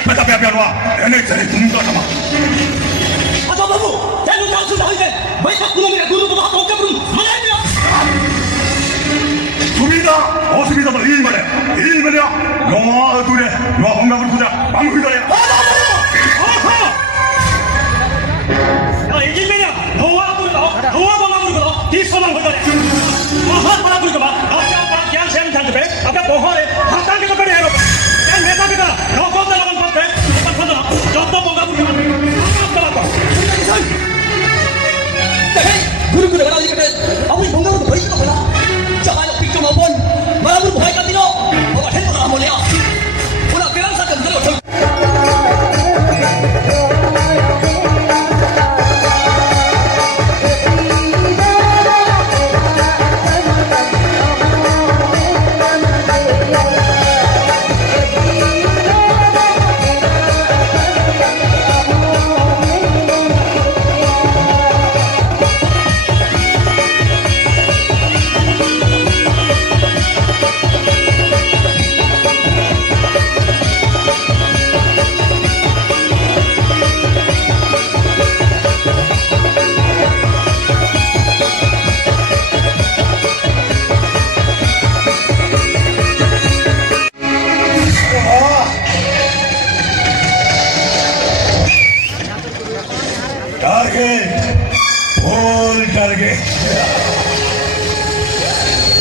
Beta piano, and it's a Tundama. Atau babu, jangan kau sudah hidup. Baik aku nak guru bawa kau ke belum? Mana dia? Subida, oh subida tu ini mana? Ini mana? Noah tu deh, Noah bangga berkuda, bangga kita ya. Ini mana? Noah tu bangga berkuda, di sana berkuda. Mahal pada berkuda. Apa yang saya minta tu? Apa bohong? Hutang kita beri hero. Yang mereka kita, Noah kau dalam kau Contoh bangga berkuda. Apa apa? Guru guru kalau kita, awak bangga berkuda baik tak pernah. Jangan pikir maupun malah berbuat kat tino. Awak hendak nak amalnya. Pula kerana sahaja betul.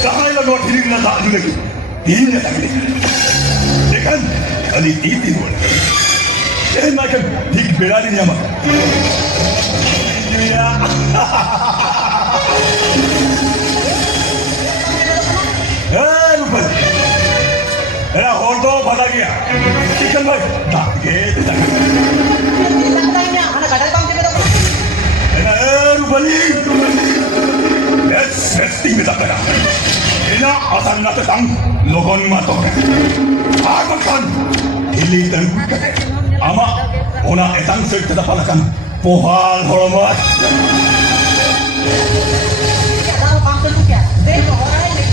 Jangan lagu diri kita tak dulu lagi. Ini tak lagi. Dekan kali ini dulu. Jangan makan dik berani nyama. Ya. Lupa. Hordo pada gaya. Ikan baik. Tak gitu tak. Tanya, anak kadal bang kita tu. Lupa ni. Let's minta kena. Ina asal nak tang logon matok. Aku kan hiling dan kata. Ama ona etang sek tetap palakan pohal hormat. Tahu bang tu क्या? देखो orang ini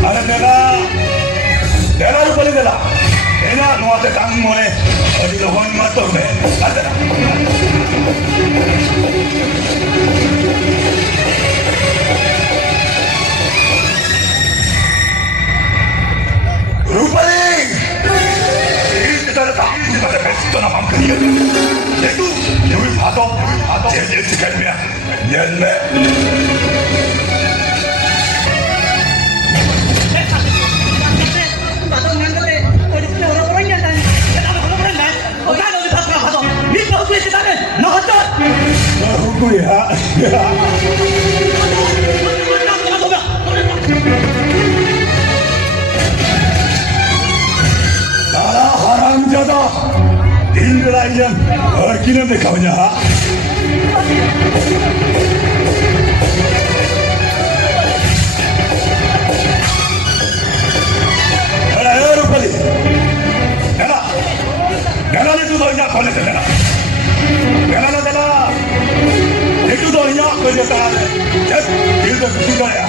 Ada dela lupa dela. Ina nuat tang mone. Adi logon matok be. Ada. Rupanya, ini kita datang kita ada pesta nama kerja. Itu lebih patut, jadi sekian dia, nyelme. Patut ngangkat deh. Orang yang tanya. Kenapa orang lain? Orang lain lebih pasrah patut. Ni tahu tu kita ni. Nak hujat. Aku ya. Haram jada, din belayan, kini mereka punya. Ada rupali, gana itu doanya kolej gana, itu doanya kolej gana, jadi itu sudah ya.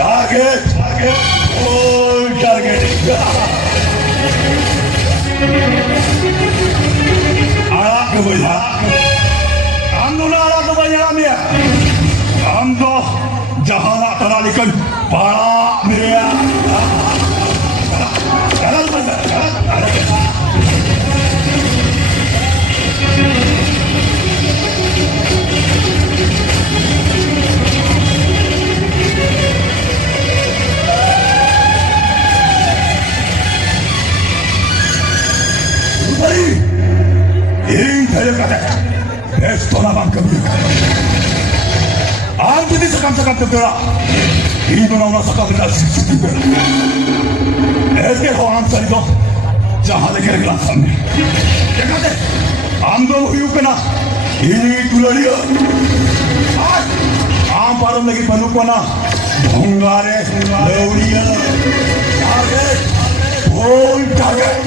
Target. Oh, target. Anak kebelah. Amnuna anak kebanyakan amia. Amdo jahana teralikan para miria. Jalan mana? Jalan. Ini saya kata, restoran bangka mereka. Aku di sekam-sekam tergerak. Ini orang sekam berasal dari Eske orang saya itu jangan lekar gelasnya. Dia kata, anda hidup kena ini tulah dia. Amparan lagi penuh kena dongare, leuria, target, bol target.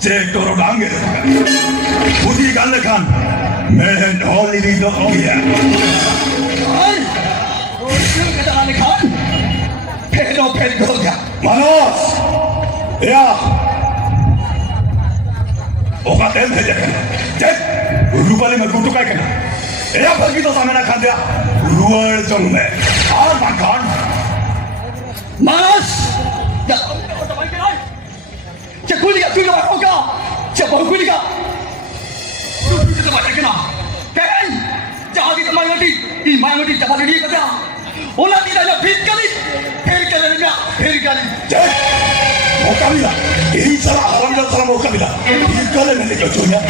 Cek toro dangir. Putih kan lekan. Mehen holy di dok dia. Ay! Usul ka na kan? Pero ka. Manos. Ya. Okaten saja kan. Cek. Rupa le magutu kai kan. Ya bagi to samena kan dia. Luar jongme. Ar makan. Manas! Ya, cek kulit ka tulo ka ka. Cek bahu kulit ka. Tulo ka macam kena. Kan? Jangan kita main lagi. Main lagi jangan lagi kata. Olah tidak ada fit kali. Fer kali. Cek. Mau kami lah. Ini salah haram dan salah mau kami lah. Fit kali nanti kecuanya.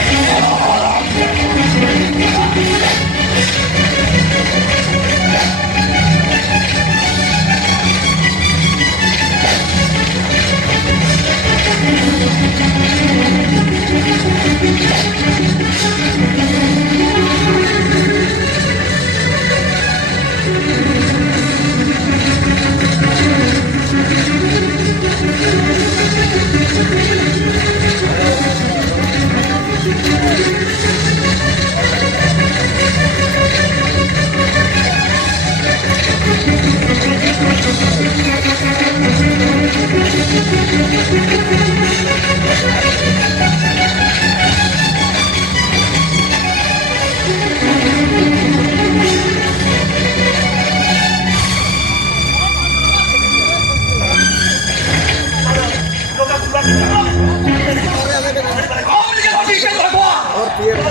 Kung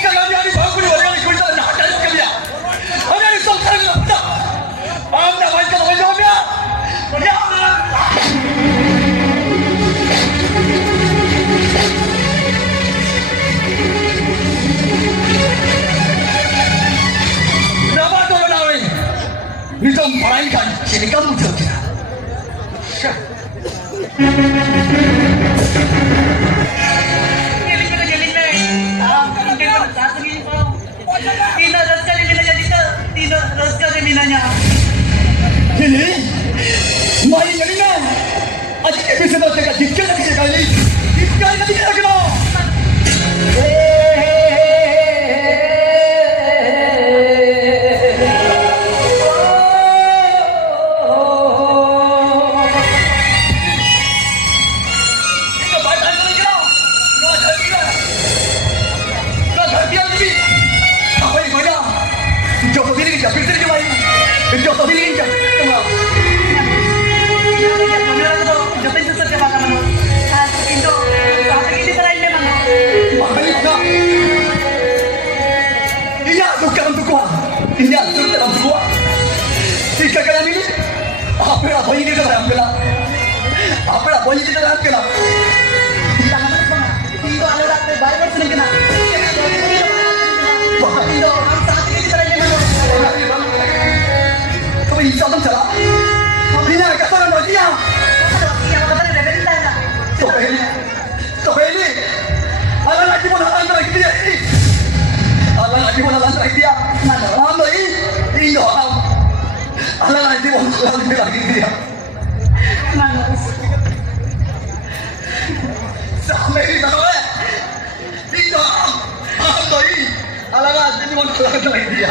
kailan yan, bago yung wala yung kulta, nakakayos ka niya. Ano yan, isang tayo na punta. Ang naman ka naman yung niya. Kenapa kau menawi? Ni jom peraikan, sini kamu terkira. Ini, main yang ini. Adik episode kita dikit lagi sekali. Dikit lagi loh. Apa ini kita dalam kela? Apa ini kita dalam kela? Tangan apa? Indo alat Bible sini kena. Wah, Indo orang saat ini kita lagi mana? Kau bisa tak salah? Ini nak kata orang lagi ya? Yang kata dia dari mana? Sampai ini, alang lagi pun alang lagi dia. Alang lagi pun alang lagi dia. Mana ini? Indo alang. Alang lagi pun alang lagi dia. Manus. Sampai ini tak boleh. Indo alang lagi. Alang lagi pun alang lagi dia.